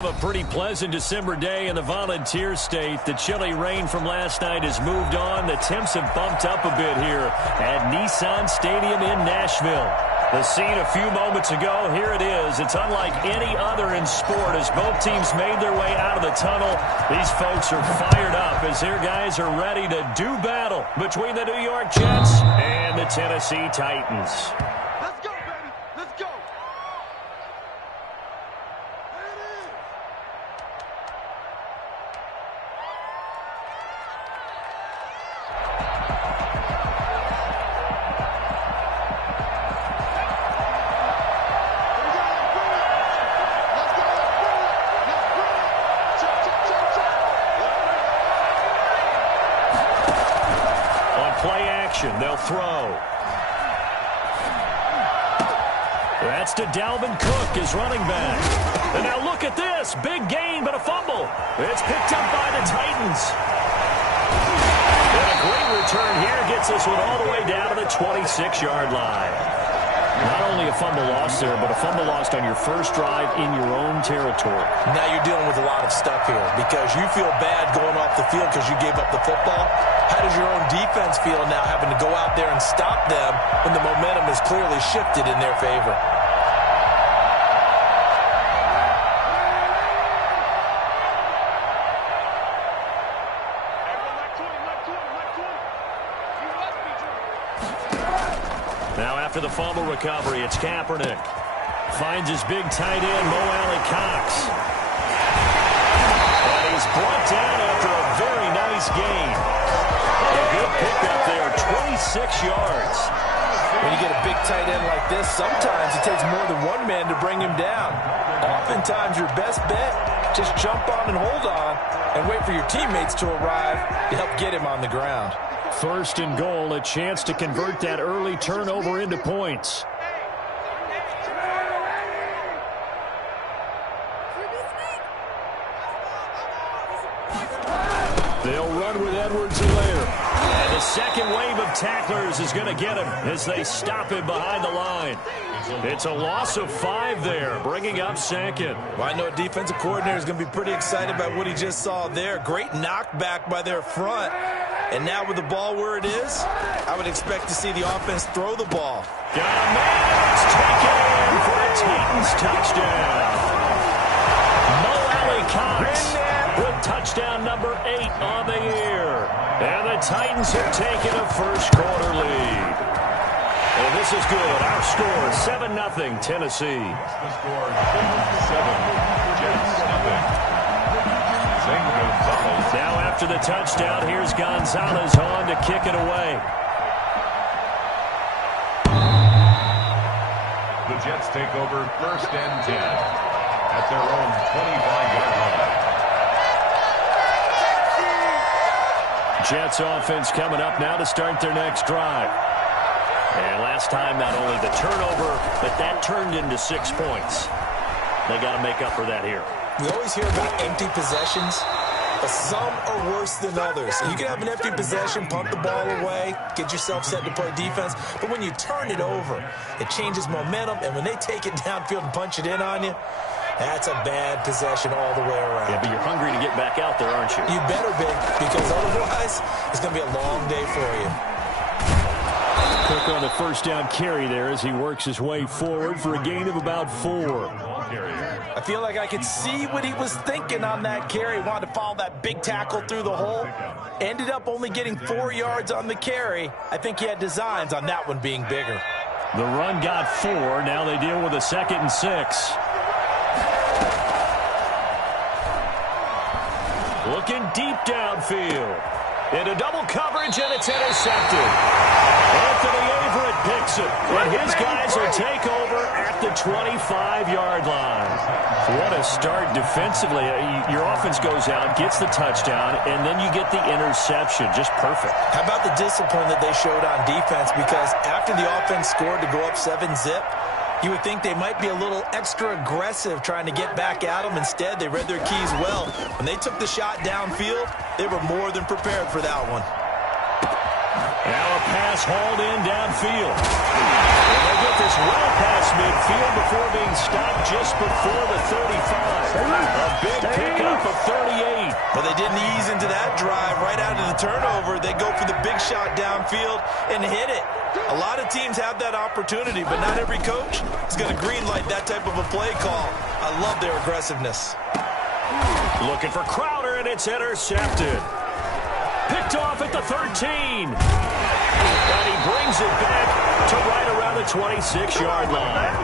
A pretty pleasant December day in the Volunteer State. The chilly rain from last night has moved on. The temps have bumped up a bit here at Nissan Stadium in Nashville. The scene a few moments ago, here it is. It's unlike any other in sport as both teams made their way out of the tunnel. These folks are fired up as their guys are ready to do battle between the New York Jets and the Tennessee Titans. Let's go, baby. Let's go. Play action, they'll throw. That's to Dalvin Cook, his running back. And now look at this. Big gain, but a fumble. It's picked up by the Titans. And a great return here gets this one all the way down to the 26-yard line. Not only a fumble lost there, but a fumble lost on your first drive in your own territory. Now you're dealing with a lot of stuff here because you feel bad going off the field because you gave up the football. How does your own defense feel now having to go out there and stop them when the momentum is clearly shifted in their favor? Now after the fumble recovery, it's Kaepernick. Finds his big tight end, Mo Alley-Cox. And he's brought down after a very nice gain. A good pickup there, 26 yards. When you get a big tight end like this, sometimes it takes more than one man to bring him down. Oftentimes your best bet, just jump on and hold on and wait for your teammates to arrive to help get him on the ground. First and goal, a chance to convert that early turnover into points. They'll run with Edwards-Helaire. And the second wave of tacklers is going to get him as they stop him behind the line. It's a loss of 5 there, bringing up second. Well, I know a defensive coordinator is going to be pretty excited about what he just saw there. Great knockback by their front. And now with the ball where it is, I would expect to see the offense throw the ball. Got a man, it's taken for a Titans touchdown. Mo Alley-Cox with touchdown number 8 on the year. And the Titans have taken a first quarter lead. And this is good. Our score, 7-0 Tennessee. The score, 7, Jets, nothing. Now after the touchdown, here's Gonzalez on to kick it away. The Jets take over 1st and 10 at their own 25-yard line. Jets offense coming up now to start their next drive. And last time, not only the turnover, but that turned into 6 points. They got to make up for that here. We always hear about empty possessions, but some are worse than others. You can have an empty possession, punt the ball away, get yourself set to play defense, but when you turn it over, it changes momentum, and when they take it downfield and punch it in on you, that's a bad possession all the way around. Yeah, but you're hungry to get back out there, aren't you? You better be, because otherwise, it's going to be a long day for you. Cook on the first down carry there as he works his way forward for a gain of about 4. I feel like I could see what he was thinking on that carry. Wanted to follow that big tackle through the hole. Ended up only getting 4 yards on the carry. I think he had designs on that one being bigger. The run got 4. Now they deal with a 2nd and 6. Looking deep downfield. Into double coverage, and it's intercepted. Anthony Averett picks it, and his guys will take over at the 25-yard line. What a start defensively. Your offense goes out, gets the touchdown, and then you get the interception. Just perfect. How about the discipline that they showed on defense? Because after the offense scored to go up 7-zip, you would think they might be a little extra aggressive trying to get back at them. Instead, they read their keys well. When they took the shot downfield, they were more than prepared for that one. Now a pass hauled in downfield. And they get this well past midfield before being stopped just before the 35. A big pickup of 38. Well, they didn't ease into that drive right out of the turnover. They go for the big shot downfield and hit it. A lot of teams have that opportunity, but not every coach is going to greenlight that type of a play call. I love their aggressiveness. Looking for Crowder, and it's intercepted. Picked off at the 13. And he brings it back to right around the 26-yard line.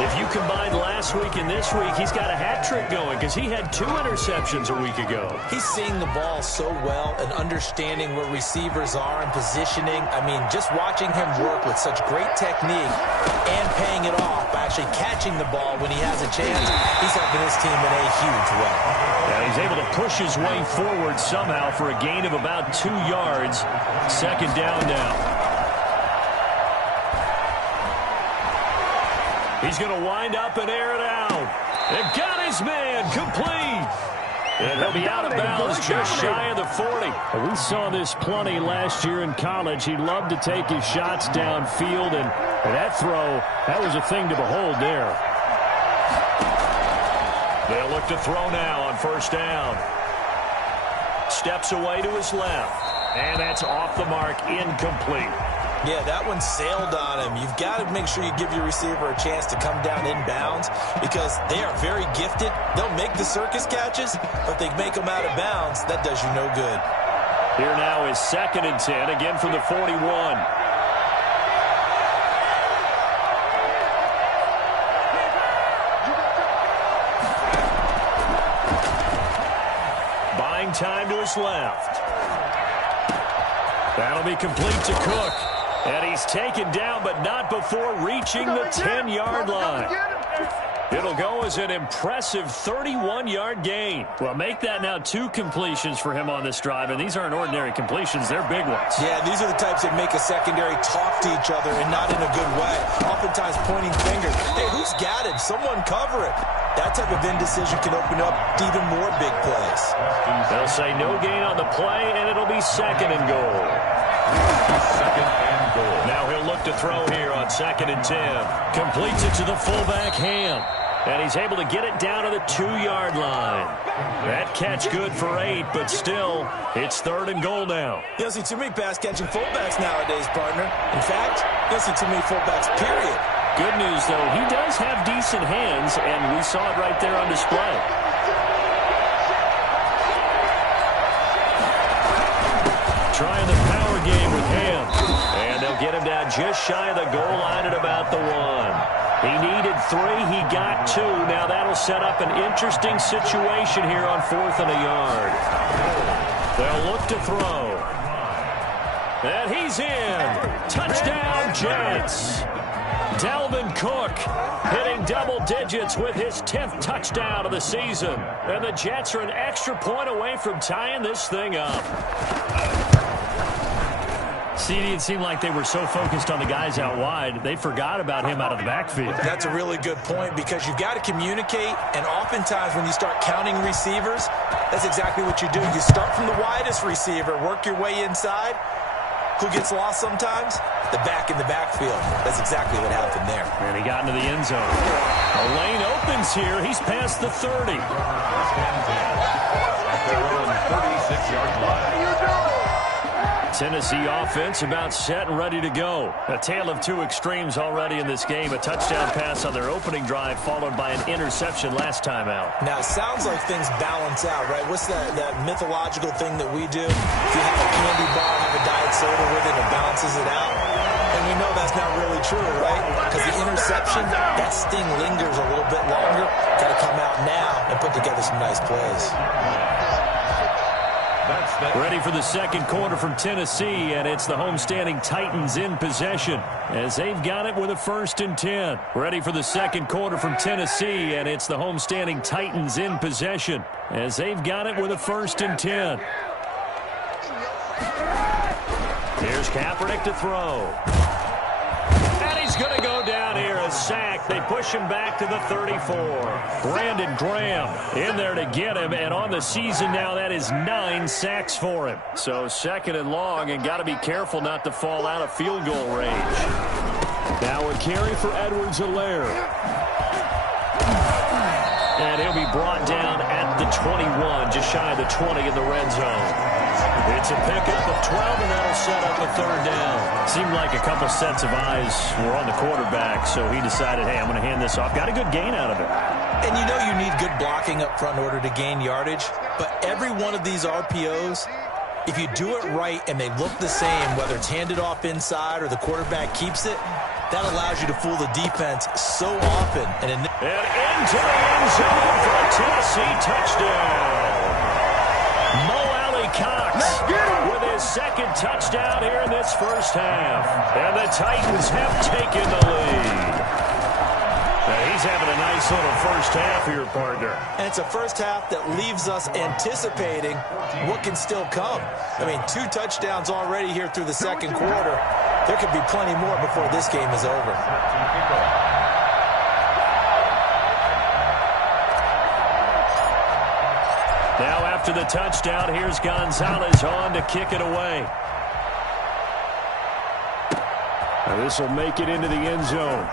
If you combine last week and this week, he's got a hat trick going because he had 2 interceptions a week ago. He's seeing the ball so well and understanding where receivers are and positioning. I mean, just watching him work with such great technique and paying it off by actually catching the ball when he has a chance, he's helping his team in a huge way. Yeah, he's able to push his way forward somehow for a gain of about 2 yards. Second down now. He's going to wind up and air it out. And got his man complete. And he'll be out of bounds just shy of the 40. We saw this plenty last year in college. He loved to take his shots downfield, and that throw, that was a thing to behold there. They'll look to throw now on first down. Steps away to his left. And that's off the mark, incomplete. Yeah, that one sailed on him. You've got to make sure you give your receiver a chance to come down inbounds because they are very gifted. They'll make the circus catches, but they make them out of bounds. That does you no good. Here now is 2nd and 10, again from the 41. Buying time to his left. That'll be complete to Cook. And he's taken down, but not before reaching the 10-yard line. It'll go as an impressive 31-yard gain. Well, make that now 2 completions for him on this drive, and these aren't ordinary completions. They're big ones. Yeah, these are the types that make a secondary talk to each other and not in a good way. Oftentimes pointing fingers. Hey, who's got it? Someone cover it. That type of indecision can open up to even more big plays. They'll say no gain on the play, and it'll be 2nd and goal. 2nd and goal. Now he'll look to throw here on 2nd and 10. Completes it to the fullback, Ham. And he's able to get it down to the 2-yard line. That catch good for 8, but still, it's 3rd and goal now. You don't see too many pass-catching fullbacks nowadays, partner. In fact, you don't see too many fullbacks, period. Good news, though, he does have decent hands, and we saw it right there on display. Trying the power game with Ham. And they'll get him down just shy of the goal line at about the 1. He needed 3. He got 2. Now that'll set up an interesting situation here on 4th and a yard. They'll look to throw. And he's in. Touchdown, Jets. Dalvin Cook hitting double digits with his 10th touchdown of the season. And the Jets are an extra point away from tying this thing up. CD, it seemed like they were so focused on the guys out wide, they forgot about him out of the backfield. That's a really good point because you've got to communicate, and oftentimes when you start counting receivers, that's exactly what you do. You start from the widest receiver, work your way inside. Who gets lost sometimes? The back in the backfield. That's exactly what happened there. And he got into the end zone. A lane opens here. He's past the 30. At their own 36-yard line. Tennessee offense about set and ready to go. A tale of 2 extremes already in this game. A touchdown pass on their opening drive followed by an interception last time out. Now, it sounds like things balance out, right? What's that mythological thing that we do? If you have a candy bar, have a diet soda with it, it balances it out. And we know that's not really true, right? Because the interception, that sting lingers a little bit longer. Got to come out now and put together some nice plays. Ready for the second quarter from Tennessee, and it's the homestanding Titans in possession as they've got it with a 1st and 10. Ready for the second quarter from Tennessee, and it's the homestanding Titans in possession as they've got it with a 1st and 10. Here's Kaepernick to throw. And he's going to go down here, a sack. They push him back to the 34. Brandon Graham in there to get him, and on the season now, that is 9 sacks for him. So 2nd and long, and got to be careful not to fall out of field goal range. Now a carry for Edwards-Helaire. And he'll be brought down at the 21, just shy of the 20 in the red zone. It's a pickup of 12, and that'll set up a third down. Seemed like a couple sets of eyes were on the quarterback, so he decided, hey, I'm going to hand this off. Got a good gain out of it. And you know you need good blocking up front in order to gain yardage, but every one of these RPOs, if you do it right and they look the same, whether it's handed off inside or the quarterback keeps it, that allows you to fool the defense so often. And into the end zone for a Tennessee touchdown. Mo Alley-Cox with his second touchdown here in this first half. And the Titans have taken the lead. He's having a nice little first half here, partner. And it's a first half that leaves us anticipating what can still come. I mean, 2 touchdowns already here through the second quarter. There could be plenty more before this game is over. Now after the touchdown, here's Gonzalez on to kick it away. This will make it into the end zone.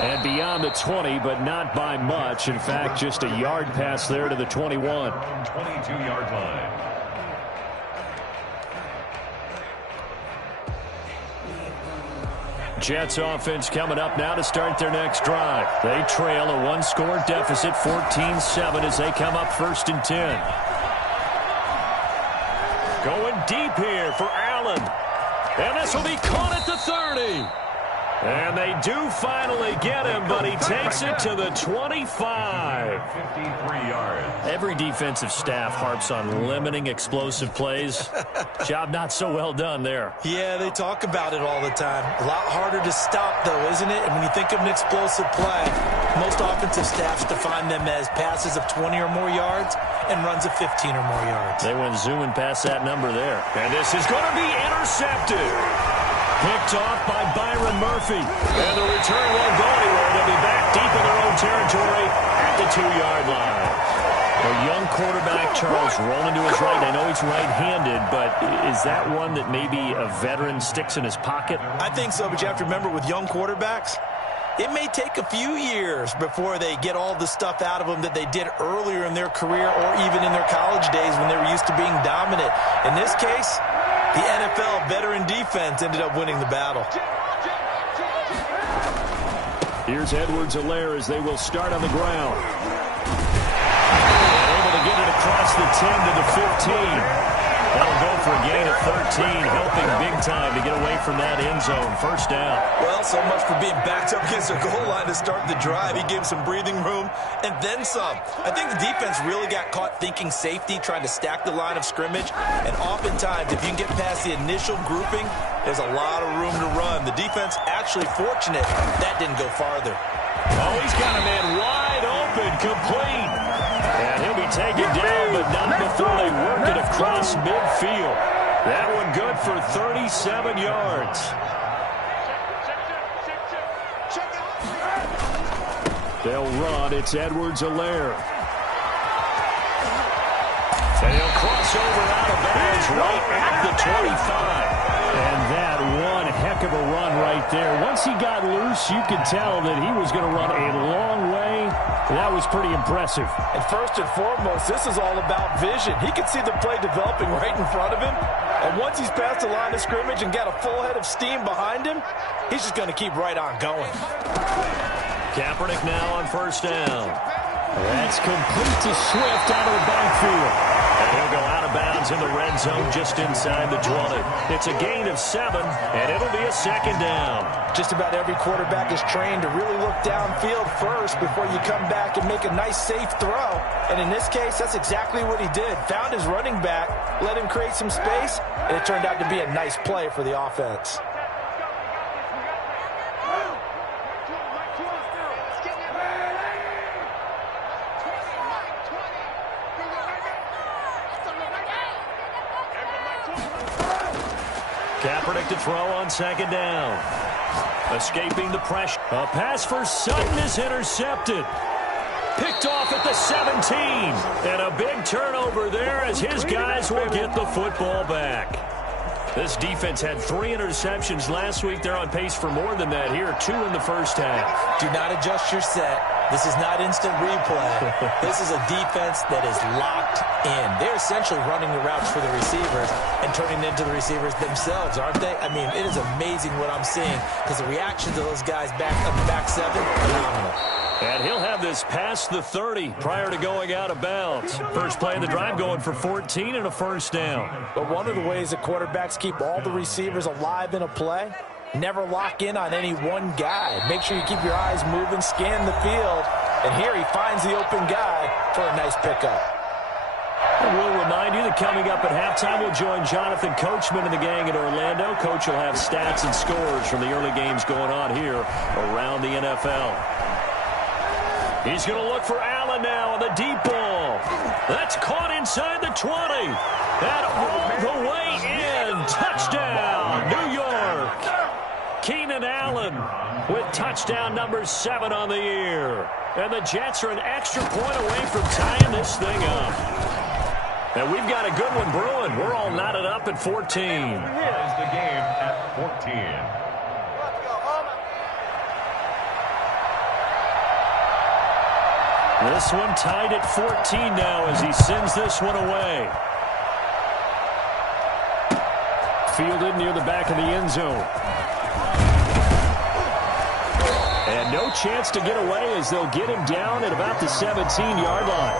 And beyond the 20, but not by much. In fact, just a yard pass there to the 21. 22-yard line. Jets offense coming up now to start their next drive. They trail a 1-score deficit, 14-7, as they come up 1st and 10. Going deep here for Allen. And this will be caught at the 30. And they do finally get him, but he takes it to the 25. 53 yards. Every defensive staff harps on limiting explosive plays. Job not so well done there. Yeah, they talk about it all the time. A lot harder to stop, though, isn't it? And when you think of an explosive play, most offensive staffs define them as passes of 20 or more yards and runs of 15 or more yards. They went zooming past that number there. And this is going to be intercepted. Picked off by Byron Murphy. And the return won't go anywhere. They'll be back deep in their own territory at the 2-yard line. A young quarterback, Charles, rolling to his right. I know he's right-handed, but is that one that maybe a veteran sticks in his pocket? I think so, but you have to remember with young quarterbacks, it may take a few years before they get all the stuff out of them that they did earlier in their career or even in their college days when they were used to being dominant. In this case, the NFL veteran defense ended up winning the battle. Here's Edwards-Helaire as they will start on the ground. Able to get it across the 10 to the 15. That'll go for a gain of 13, helping big time to get away from that end zone. First down. Well, so much for being backed up against the goal line to start the drive. He gave some breathing room and then some. I think the defense really got caught thinking safety, trying to stack the line of scrimmage. And oftentimes, if you can get past the initial grouping, there's a lot of room to run. The defense actually fortunate that didn't go farther. Oh, he's got a man wide open, complete. And he'll be taken down, but not before they work it across midfield. That one good for 37 yards. They'll run. It's Edwards-Helaire. And he'll cross over out of bounds right at the 25. And that one heck of a run right there. Once he got loose, you could tell that he was going to run a long way. That was pretty impressive. And first and foremost, this is all about vision. He could see the play developing right in front of him. And once he's past the line of scrimmage and got a full head of steam behind him, he's just going to keep right on going. Kaepernick now on first down. That's complete to Swift out of the backfield. And he'll go out of bounds in the red zone just inside the 20. It's a gain of 7, and it'll be a second down. Just about every quarterback is trained to really look downfield first before you come back and make a nice, safe throw. And in this case, that's exactly what he did. Found his running back, let him create some space, and it turned out to be a nice play for the offense. Kaepernick to throw on second down. Escaping the pressure. A pass for Sutton is intercepted. Picked off at the 17. And a big turnover there as his guys will get the football back. This defense had 3 interceptions last week. They're on pace for more than that here. 2 in the first half. Do not adjust your set. This is not instant replay. This is a defense that is locked in. They're essentially running the routes for the receivers and turning into the receivers themselves, aren't they? I mean, it is amazing what I'm seeing because the reaction to those guys back up the back 7, phenomenal. And he'll have this past the 30 prior to going out of bounds. First play of the drive going for 14 and a first down. But one of the ways that quarterbacks keep all the receivers alive in a play, never lock in on any one guy. Make sure you keep your eyes moving, scan the field. And here he finds the open guy for a nice pickup. And we'll remind you that coming up at halftime, we'll join Jonathan Coachman and the gang in Orlando. Coach will have stats and scores from the early games going on here around the NFL. He's going to look for Allen now on the deep ball. That's caught inside the 20. And all the way in. Touchdown, New York. Keenan Allen with touchdown number 7 on the year. And the Jets are an extra point away from tying this thing up. And we've got a good one brewing. We're all knotted up at 14. Ties the game at 14. This one tied at 14 now as he sends this one away. Fielded near the back of the end zone. And no chance to get away as they'll get him down at about the 17-yard line.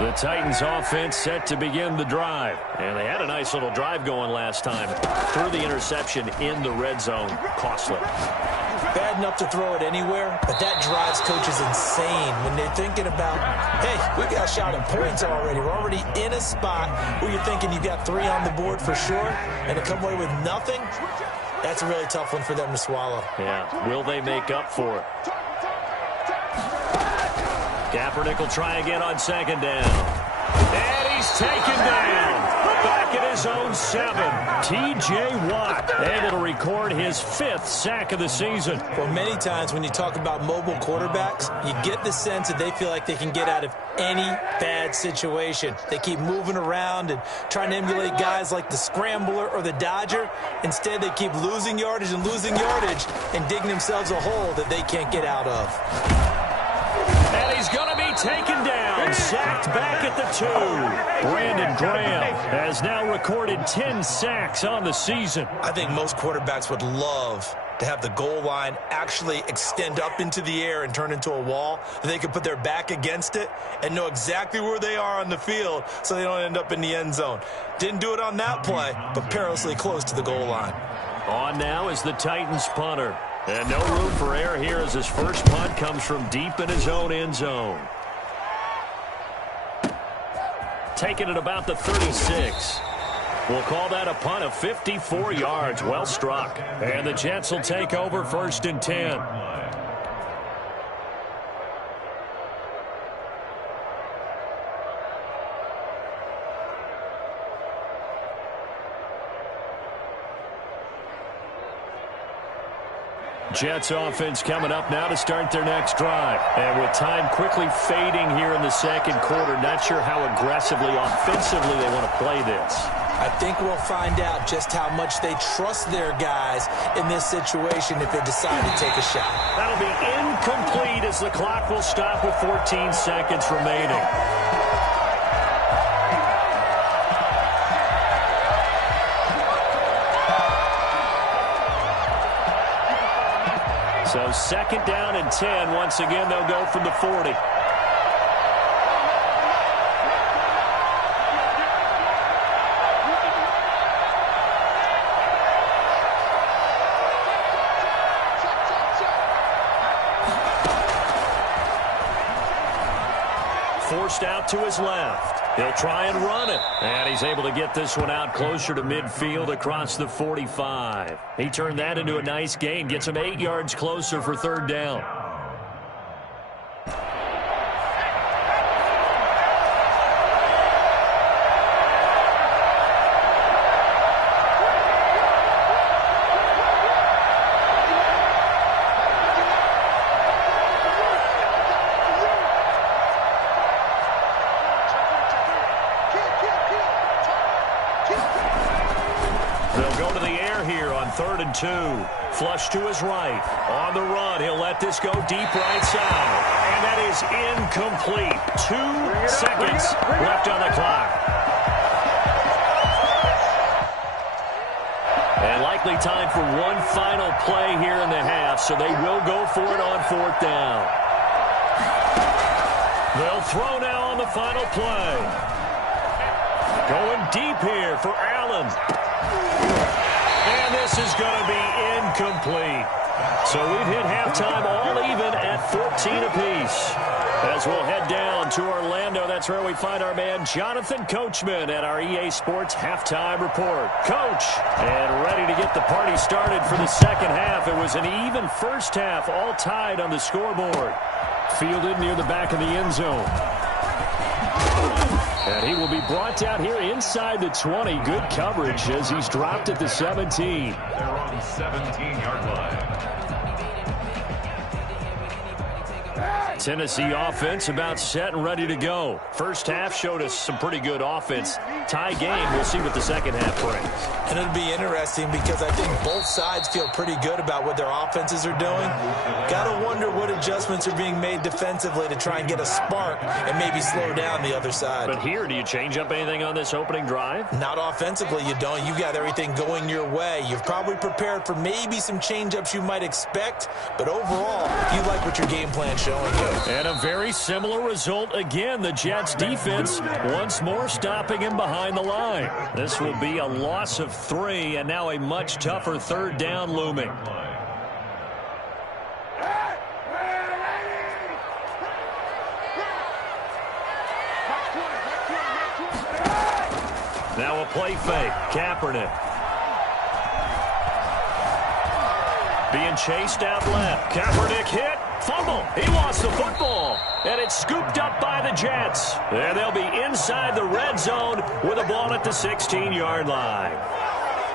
The Titans offense set to begin the drive. And they had a nice little drive going last time. Threw the interception in the red zone. Costly. Bad enough to throw it anywhere, but that drives coaches insane when they're thinking about, hey, we got a shot at points already. We're already in a spot where you're thinking you got 3 on the board for sure, and to come away with nothing, that's a really tough one for them to swallow. Yeah, will they make up for it? Kaepernick will try again on second down. And he's taken down. Back at his own 7. T.J. Watt able to record his 5th sack of the season. Well, many times when you talk about mobile quarterbacks, you get the sense that they feel like they can get out of any bad situation. They keep moving around and trying to emulate guys like the Scrambler or the Dodger. Instead, they keep losing yardage and digging themselves a hole that they can't get out of. And he's going to be taken down, sacked back at the 2. Brandon Graham has now recorded 10 sacks on the season. I think most quarterbacks would love to have the goal line actually extend up into the air and turn into a wall. They could put their back against it and know exactly where they are on the field so they don't end up in the end zone. Didn't do it on that play, but perilously close to the goal line. On now is the Titans punter. And no room for error here as his first punt comes from deep in his own end zone. Taken at about the 36. We'll call that a punt of 54 yards. Well struck. And the Jets will take over 1st and 10. Jets offense coming up now to start their next drive. And with time quickly fading here in the second quarter, not sure how aggressively, offensively they want to play this. I think we'll find out just how much they trust their guys in this situation if they decide to take a shot. That'll be incomplete as the clock will stop with 14 seconds remaining. So 2nd down and 10. Once again, they'll go from the 40. Forced out to his left. He'll try and run it. And he's able to get this one out closer to midfield across the 45. He turned that into a nice gain. Gets him 8 yards closer for 3rd down. 3rd and 2. Flush to his right. On the run, he'll let this go deep right side. And that is incomplete. 2 seconds left on the clock. And likely time for one final play here in the half, so they will go for it on 4th down. They'll throw now on the final play. Going deep here for Allen. And this is going to be incomplete. So we've hit halftime all even at 14 apiece. As we'll head down to Orlando, that's where we find our man Jonathan Coachman at our EA Sports Halftime Report. Coach, and ready to get the party started for the second half. It was an even first half, all tied on the scoreboard. Fielded near the back of the end zone. And he will be brought down here inside the 20. Good coverage as he's dropped at the 17. They're on the 17-yard line. Tennessee offense about set and ready to go. First half showed us some pretty good offense. Tie game, we'll see what the second half brings. And it'll be interesting because I think both sides feel pretty good about what their offenses are doing. Got to wonder what adjustments are being made defensively to try and get a spark and maybe slow down the other side. But here, do you change up anything on this opening drive? Not offensively, you don't. You got everything going your way. You've probably prepared for maybe some change-ups you might expect, but overall, you like what your game plan's showing you. And a very similar result again. The Jets defense once more stopping him behind the line. This will be a loss of 3, and now a much tougher 3rd down looming. Now a play fake. Kaepernick. Being chased out left. Kaepernick hit. Fumble. He lost the football. And it's scooped up by the Jets. And they'll be inside the red zone with a ball at the 16-yard line.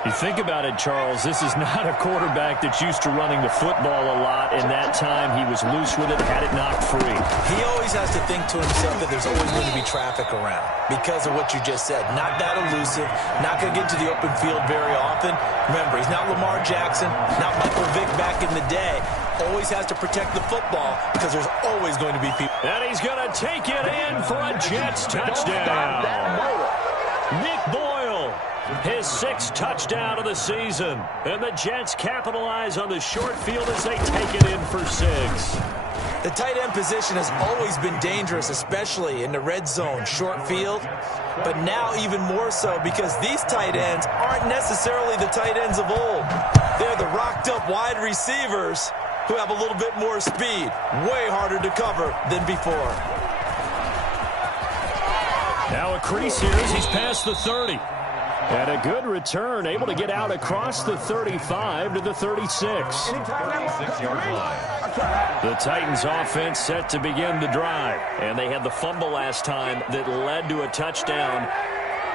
You think about it, Charles, this is not a quarterback that's used to running the football a lot, and that time he was loose with it, had it knocked free. He always has to think to himself that there's always going to be traffic around because of what you just said. Not that elusive, not going to get to the open field very often. Remember, he's not Lamar Jackson, not Michael Vick back in the day. Always has to protect the football because there's always going to be people. And he's going to take it in for a Jets touchdown. Nick Boyle, his 6th touchdown of the season. And the Jets capitalize on the short field as they take it in for 6. The tight end position has always been dangerous, especially in the red zone, short field. But now even more so because these tight ends aren't necessarily the tight ends of old. They're the rocked-up wide receivers who have a little bit more speed. Way harder to cover than before. Now a crease here as he's past the 30. And a good return, able to get out across the 35 to the 36. 36-yard line. The Titans offense set to begin the drive. And they had the fumble last time that led to a touchdown.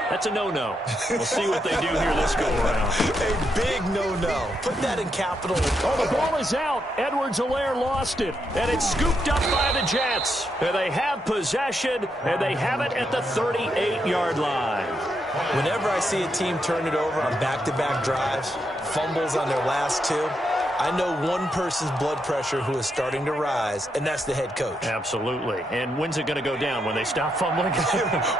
That's a no-no. We'll see what they do here this go-around. A big no-no. Put that in capital. Oh, the ball is out. Edwards-Helaire lost it. And it's scooped up by the Jets. And they have possession, and they have it at the 38-yard line. Whenever I see a team turn it over on back-to-back drives, fumbles on their last 2, I know one person's blood pressure who is starting to rise, and that's the head coach. Absolutely. And when's it going to go down? When they stop fumbling?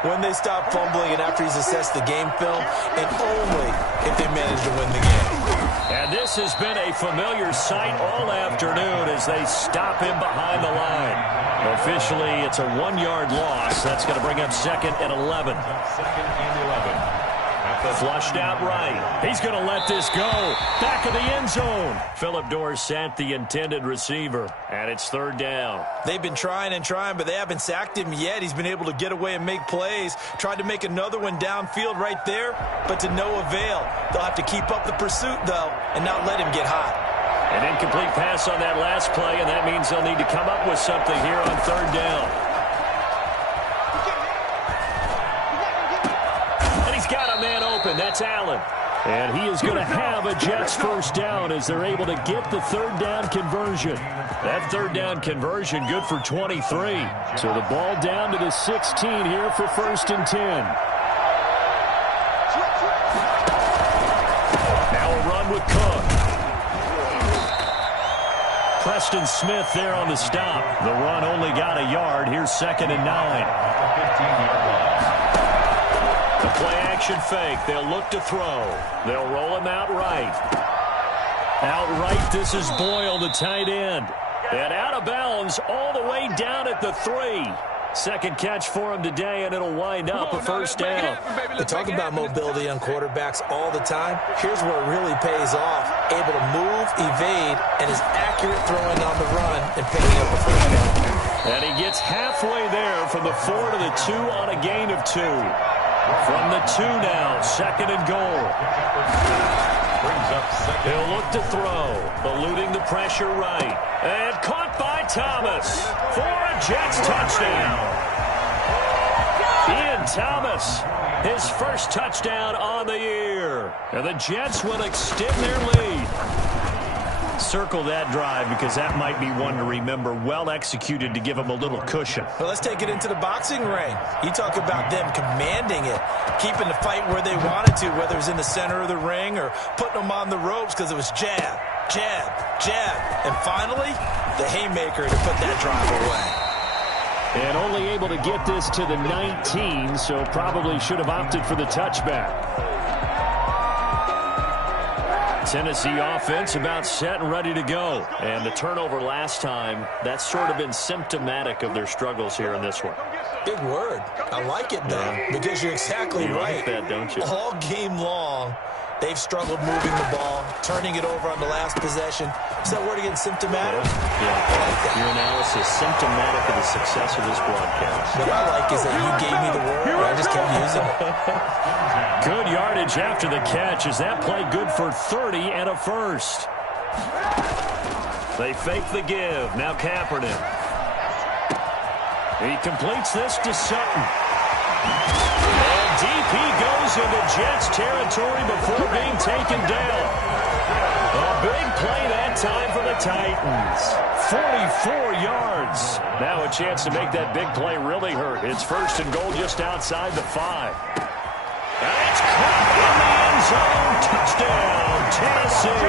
When they stop fumbling and after he's assessed the game film, and only if they manage to win the game. And this has been a familiar sight all afternoon as they stop him behind the line. Officially, it's a 1-yard loss. That's going to bring up 2nd and 11. 2nd and 11. Flushed out right. He's going to let this go. Back of the end zone. Phillip Dorsett, the intended receiver. And it's 3rd down. They've been trying and trying, but they haven't sacked him yet. He's been able to get away and make plays. Tried to make another one downfield right there, but to no avail. They'll have to keep up the pursuit, though, and not let him get hot. An incomplete pass on that last play, and that means they'll need to come up with something here on 3rd down. Got a man open. That's Allen. And he is going to have a Jets 1st down as they're able to get the 3rd down conversion. That 3rd down conversion good for 23. So the ball down to the 16 here for 1st and 10. Now a run with Cook. Preston Smith there on the stop. The run only got a yard. Here's 2nd and 9. The play-action fake. They'll look to throw. They'll roll him out right. Outright, this is Boyle, the tight end. And out of bounds all the way down at the 3. Second catch for him today, and it'll wind up a first down. They talk about mobility on quarterbacks all the time. Here's where it really pays off. Able to move, evade, and is accurate throwing on the run and picking up a first down. And he gets halfway there from the 4 to the 2 on a gain of 2. From the 2 now, 2nd and goal. He'll look to throw, eluding the pressure right. And caught by Thomas for a Jets touchdown. Ian Thomas, his first touchdown on the year. And the Jets will extend their lead. Circle that drive because that might be one to remember. Well executed to give them a little cushion. Well, let's take it into the boxing ring. You talk about them commanding it, keeping the fight where they wanted to, whether it was in the center of the ring or putting them on the ropes because it was jab, jab, jab. And finally, the haymaker to put that drive away. And only able to get this to the 19, so probably should have opted for the touchback. Tennessee offense about set and ready to go. And the turnover last time, that's sort of been symptomatic of their struggles here in this one. Big word. I like it, though, because you're exactly right. Like that, don't you? All game long, they've struggled moving the ball, turning it over on the last possession. Is that word again, symptomatic? Yeah. I like that. Your analysis, symptomatic of the success of this broadcast. What I like is that you gave me the word, and I just kept using it. Good yardage after the catch. Is that play good for 30 and a first? They fake the give. Now Kaepernick. He completes this to Sutton. And deep he goes into Jets territory before being taken down. A big play that time for the Titans. 44 yards. Now a chance to make that big play really hurt. It's 1st and goal just outside the 5. And it's caught in the end zone. Touchdown, Tennessee.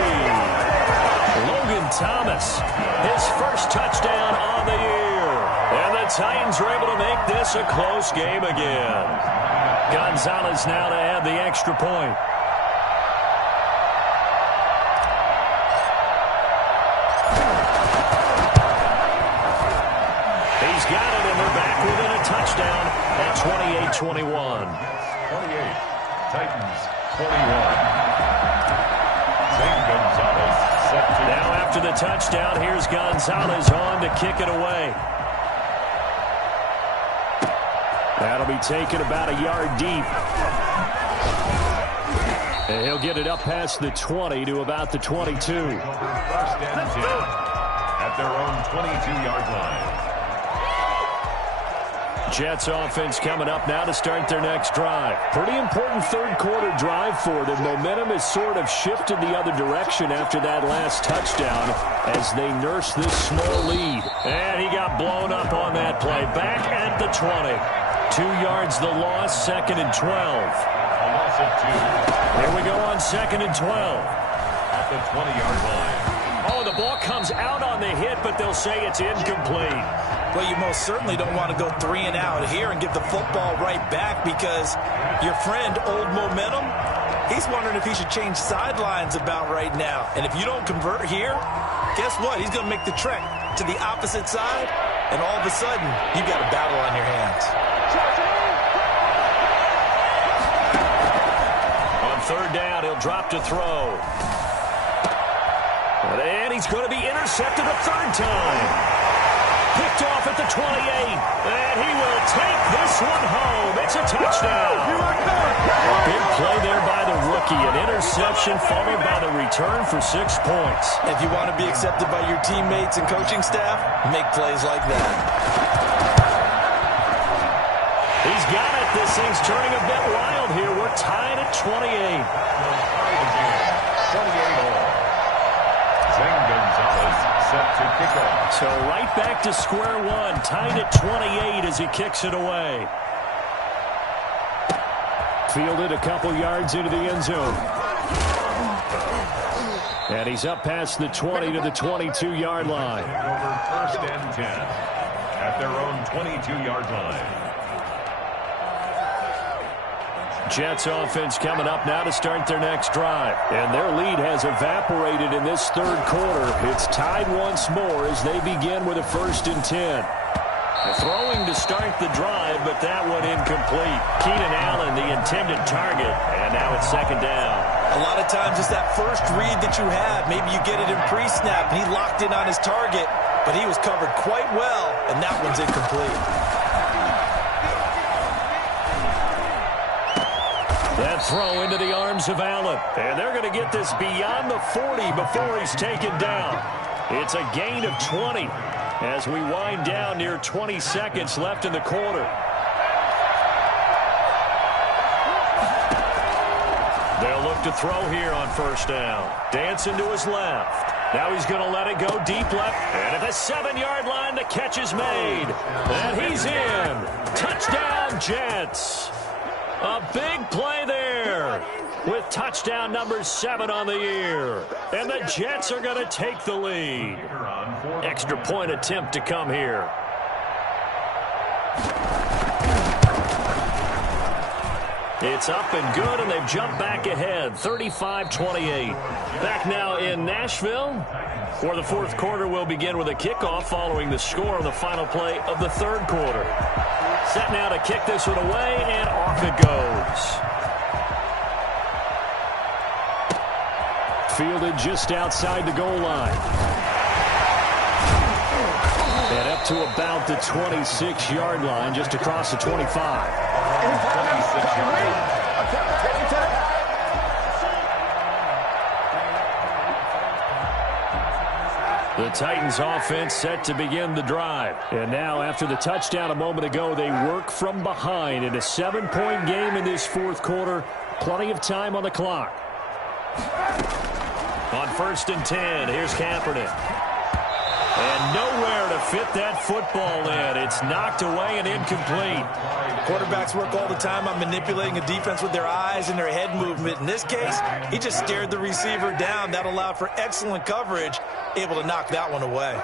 Logan Thomas, his first touchdown on the year. And the Titans are able to make this a close game again. Gonzalez now to add the extra point. He's got it, and they're back within a touchdown at 28-21. 28, Titans 21. Zane Gonzalez set to... Now after the touchdown, here's Gonzalez on to kick it away. That'll be taken about a yard deep. And he'll get it up past the 20 to about the 22. 1st and 10 at their own 22-yard line. Jets offense coming up now to start their next drive. Pretty important third quarter drive for them. Momentum has sort of shifted the other direction after that last touchdown as they nurse this small lead. And he got blown up on that play. Back at the 20. 2 yards the loss, 2nd and 12. A loss of 2. Here we go on 2nd and 12. At the 20-yard line. Oh, the ball comes out on the hit, but they'll say it's incomplete. Well, you most certainly don't want to go 3 and out here and give the football right back because your friend, Old Momentum, he's wondering if he should change sidelines about right now. And if you don't convert here, guess what? He's going to make the trek to the opposite side, and all of a sudden, you've got a battle on your hands. On 3rd down, he'll drop to throw. And he's going to be intercepted a 3rd time. Picked off at the 28, and he will take this one home. It's a touchdown. Big play there by the rookie. An interception followed by the return for 6 points. If you want to be accepted by your teammates and coaching staff, make plays like that. He's got it. This thing's turning a bit wild here. We're tied at 28. 28 all. Zane Gonzalez set to kick off. So right back to square one, tied at 28 as he kicks it away. Fielded a couple yards into the end zone. And he's up past the 20 to the 22-yard line. Over first and 10 at their own 22-yard line. Jets offense coming up now to start their next drive. And their lead has evaporated in this third quarter. It's tied once more as they begin with a 1st and 10. Throwing to start the drive, but that one incomplete. Keenan Allen, the intended target, and now it's 2nd down. A lot of times it's that first read that you have. Maybe you get it in pre-snap, and he locked in on his target, but he was covered quite well, and that one's incomplete. That throw into the arms of Allen, and they're going to get this beyond the 40 before he's taken down. It's a gain of 20. As we wind down near 20 seconds left in the quarter. They'll look to throw here on 1st down. Dancing to his left. Now he's going to let it go deep left. And at the 7-yard line, the catch is made. And he's in. Touchdown, Jets. A big play there with touchdown number 7 on the year. And the Jets are going to take the lead. Extra point attempt to come here. It's up and good, and they've jumped back ahead, 35-28. Back now in Nashville, where the 4th quarter will begin with a kickoff following the score on the final play of the 3rd quarter. Set now to kick this one away, and off it goes. Fielded just outside the goal line. And up to about the 26-yard line, just across the 25. The Titans offense set to begin the drive. And now after the touchdown a moment ago, they work from behind in a 7-point game in this 4th quarter. Plenty of time on the clock. On 1st and 10, here's Kaepernick. And nowhere to fit that football in. It's knocked away and incomplete. Quarterbacks work all the time on manipulating a defense with their eyes and their head movement. In this case, he just stared the receiver down. That allowed for excellent coverage, able to knock that one away.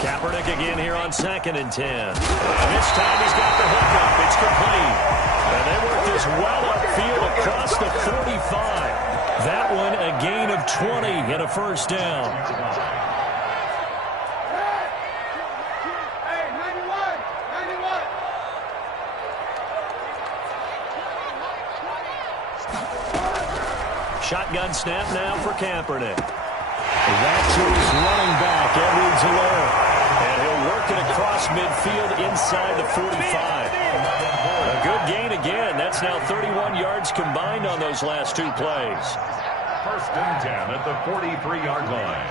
Kaepernick again here on 2nd and 10. And this time he's got the hookup. It's complete. And they work this well upfield across the 45. That one a gain of 20 and a 1st down. Shotgun snap now for Kaepernick. That's to his running back, Edwards-Helaire. And he'll work it across midfield inside the 45. A good gain again. That's now 31 yards combined on those last 2 plays. 1st and 10 at the 43-yard line.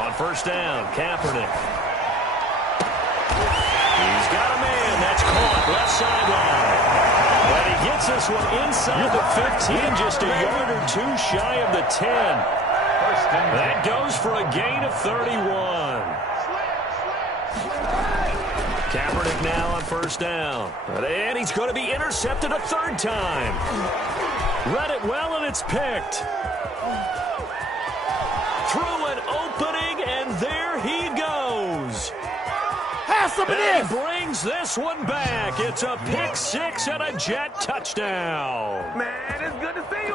On 1st down, Kaepernick. He's got a man. That's caught. Left sideline. And he gets this one inside the 15, just a yard or 2 shy of the 10. That goes for a gain of 31. Kaepernick now on 1st down. And he's going to be intercepted a 3rd time. Read it well, and it's picked. Through an opening, and there he goes. And he brings this one back. It's a pick 6 and a Jet touchdown. Man, it's good to see you.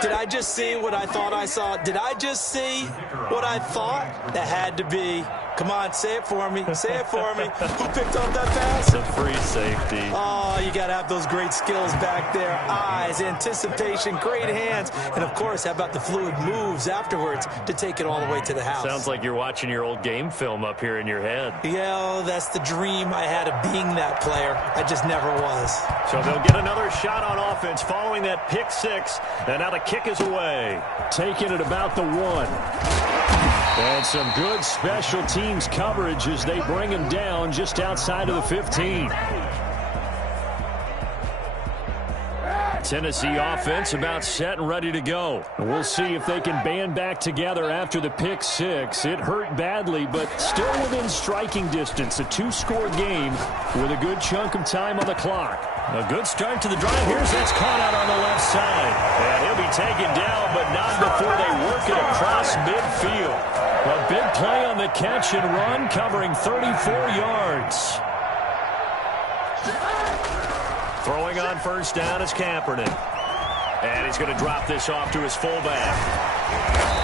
Did I just see what I thought I saw? Did I just see what I thought? That had to be. Come on, say it for me. Say it for me. Who picked up that pass? It's a free safety. Oh, you got to have those great skills back there. Eyes, anticipation, great hands. And, of course, how about the fluid moves afterwards to take it all the way to the house? Sounds like you're watching your old game film up here in your head. Yeah, that's the dream I had of being that player. I just never was. So they'll get another shot on offense following that pick 6. And now the kick is away. Taking it about the 1. And some good special teams coverage as they bring him down just outside of the 15. Tennessee offense about set and ready to go. We'll see if they can band back together after the pick six. It hurt badly, but still within striking distance. A two-score game with a good chunk of time on the clock. A good start to the drive. Here's that's caught out on the left side. And he'll be taken down, but not before they work it across midfield. A big play on the catch and run, covering 34 yards. Throwing on first down is Kaepernick. And he's going to drop this off to his fullback.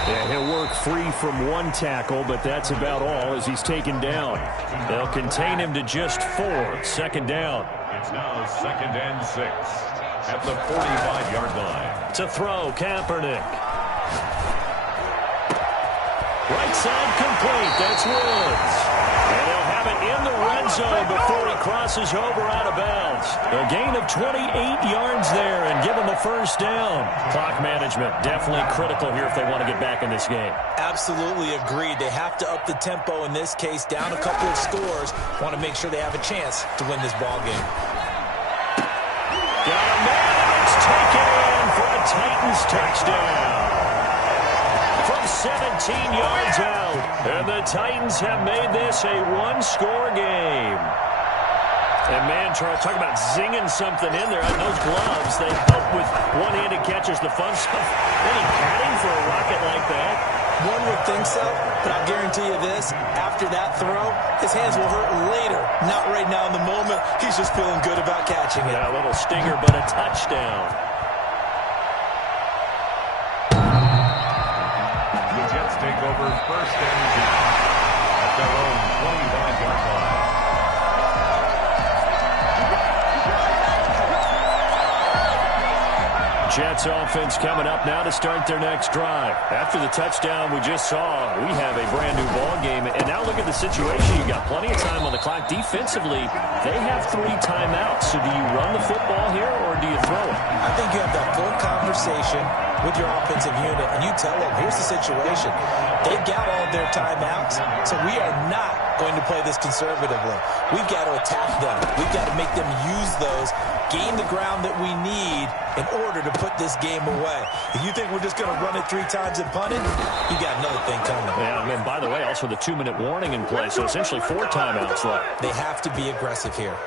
And he'll work free from one tackle, but that's about all as he's taken down. They'll contain him to just 4. Second down. It's now 2nd and 6 at the 45-yard line. To throw, Kaepernick. Right side complete. That's Woods. And they'll have it in the red zone before he crosses over out of bounds. A gain of 28 yards there and give him a first down. Clock management definitely critical here if they want to get back in this game. Absolutely agreed. They have to up the tempo in this case, down a couple of scores. Want to make sure they have a chance to win this ball game. Got a man, and it's taken in for a Titans touchdown. From 17 yards out. And the Titans have made this a one-score game. And man, Charles, talk about zinging something in there. Those gloves, they help with one-handed catches, the fun stuff. Any padding for a rocket like that? One would think so, but I'll guarantee you this. After that throw, his hands will hurt later. Not right now in the moment. He's just feeling good about catching it. Yeah, a little stinger, but a touchdown. Take over 1st and 10 at their own 25-yard line. Jets offense coming up now to start their next drive. After the touchdown we just saw, we have a brand new ball game. And now look at the situation. You got plenty of time on the clock. Defensively, they have 3 timeouts. So do you run the football here or do you throw it? I think you have that full conversation with your offensive unit, and you tell them, here's the situation. They've got all of their timeouts, so we are not going to play this conservatively. We've got to attack them. We've got to make them use those, gain the ground that we need in order to put this game away. If you think we're just going to run it 3 times and punt it, you got another thing coming. Yeah, and by the way, also the 2-minute warning in play, so essentially 4 timeouts left. They have to be aggressive here.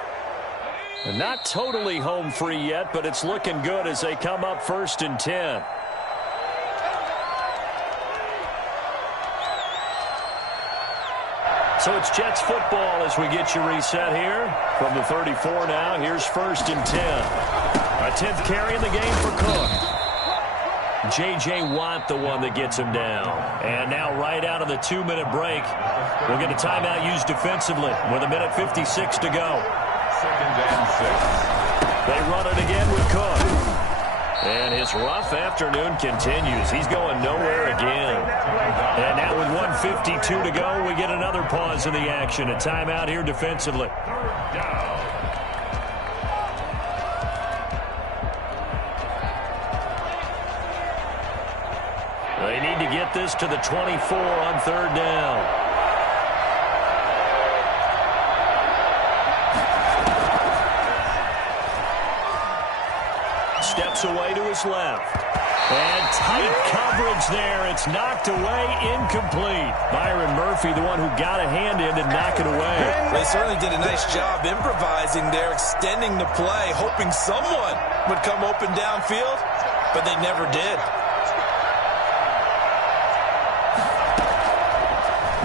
And not totally home free yet, but it's looking good as they come up 1st and 10. So it's Jets football as we get you reset here. From the 34 now, here's 1st and 10. A 10th carry in the game for Cook. J.J. Watt, the one that gets him down. And now right out of the 2-minute break, we'll get a timeout used defensively with 1:56 to go. 2nd and 6. They run it again with Cook. And his rough afternoon continues. He's going nowhere again. And now with 1:52 to go, we get another pause in the action. A timeout here defensively. They need to get this to the 24 on 3rd down. Steps away to his left. And tight coverage there. It's knocked away, incomplete. Byron Murphy, the one who got a hand in to knock it away. They certainly did a nice job improvising there, extending the play, hoping someone would come open downfield, but they never did.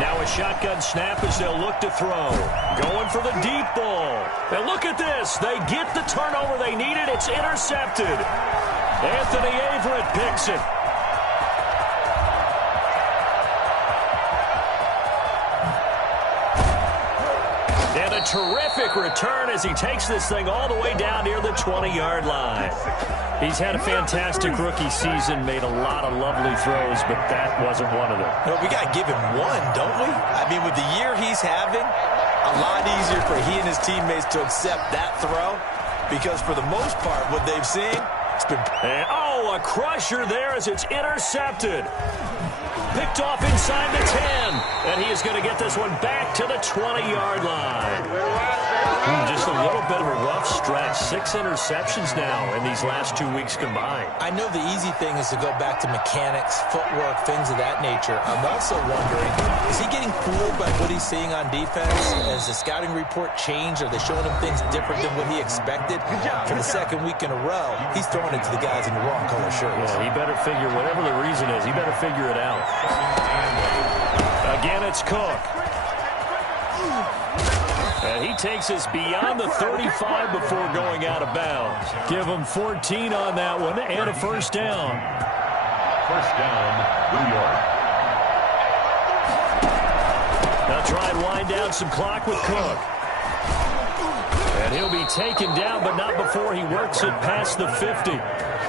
Now a shotgun snap as they'll look to throw. Going for the deep ball. And look at this. They get the turnover they needed. It's intercepted. Anthony Averett picks it. And a terrific return as he takes this thing all the way down near the 20-yard line. He's had a fantastic rookie season, made a lot of lovely throws, but that wasn't one of them. Well, we got to give him one, don't we? I mean, with the year he's having, a lot easier for he and his teammates to accept that throw because for the most part, what they've seen, it's been... And, oh, a crusher there as it's intercepted. Picked off inside the 10, and he is He's going to get this one back to the 20-yard line. Just a little bit of a rough stretch. 6 interceptions now in these last 2 weeks combined. I know the easy thing is to go back to mechanics, footwork, things of that nature. I'm also wondering, is he getting fooled by what he's seeing on defense? Has the scouting report changed? Are they showing him things different than what he expected? For the second week in a row, he's throwing it to the guys in the wrong color shirts. Yeah, he better figure, whatever the reason is, he better figure it out. Again, it's Cook. And he takes us beyond the 35 before going out of bounds. Give him 14 on that one and a first down. First down, New York. Now try and wind down some clock with Cook. And he'll be taken down, but not before he works it past the 50.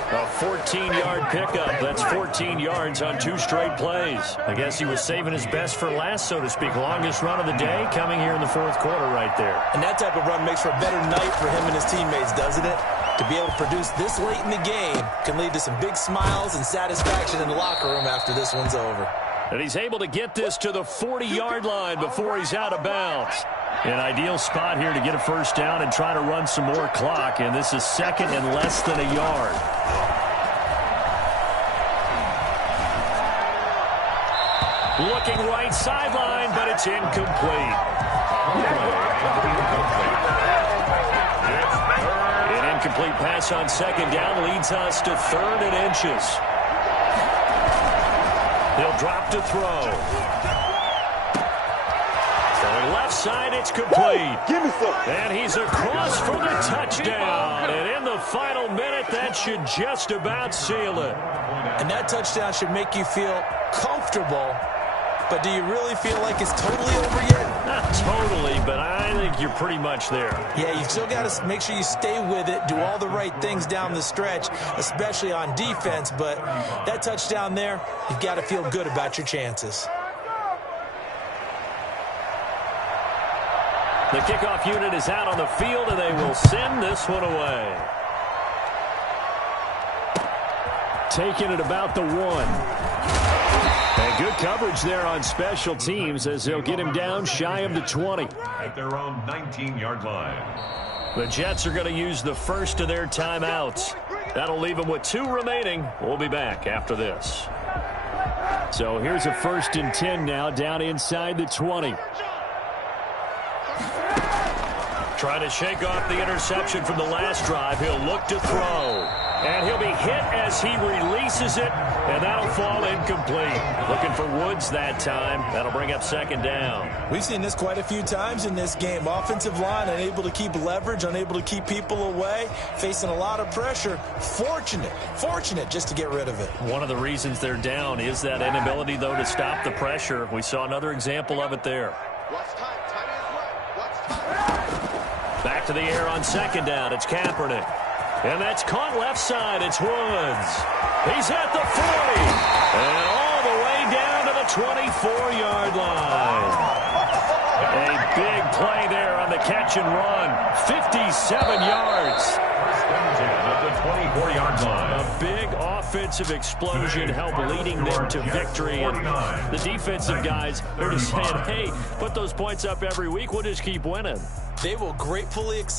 A 14-yard pickup. That's 14 yards on 2 straight plays. I guess he was saving his best for last, so to speak. Longest run of the day coming here in the 4th quarter right there. And that type of run makes for a better night for him and his teammates, doesn't it? To be able to produce this late in the game can lead to some big smiles and satisfaction in the locker room after this one's over. And he's able to get this to the 40-yard line before he's out of bounds. An ideal spot here to get a first down and try to run some more clock. And this is second and less than a yard. Looking right sideline, but it's incomplete. An incomplete pass on second down leads us to 3rd and inches. He'll drop to throw. Left side, it's complete. And he's across for the touchdown. And in the final minute, that should just about seal it. And that touchdown should make you feel comfortable. But do you really feel like it's totally over yet? Not totally, but I think you're pretty much there. Yeah, you've still got to make sure you stay with it, do all the right things down the stretch, especially on defense. But that touchdown there, you've got to feel good about your chances. The kickoff unit is out on the field, and they will send this one away. Taking it about the 1. And good coverage there on special teams as they'll get him down shy of the 20. At their own 19-yard line. The Jets are going to use the first of their timeouts. That'll leave them with 2 remaining. We'll be back after this. So here's a 1st and 10 now down inside the 20. Trying to shake off the interception from the last drive. He'll look to throw. And he'll be hit as he releases it. And that'll fall incomplete. Looking for Woods that time. That'll bring up 2nd down. We've seen this quite a few times in this game. Offensive line unable to keep leverage, unable to keep people away, facing a lot of pressure. Fortunate just to get rid of it. One of the reasons they're down is that inability, though, to stop the pressure. We saw another example of it there. Back to the air on 2nd down. It's Kaepernick. And that's caught left side. It's Woods. He's at the 40. And all the way down to the 24-yard line. A big play there on the catch and run. 57 yards. At the 24-yard line. A big offensive explosion helped leading them to victory. And the defensive guys, they're just saying, hey, put those points up every week. We'll just keep winning. They will gratefully accept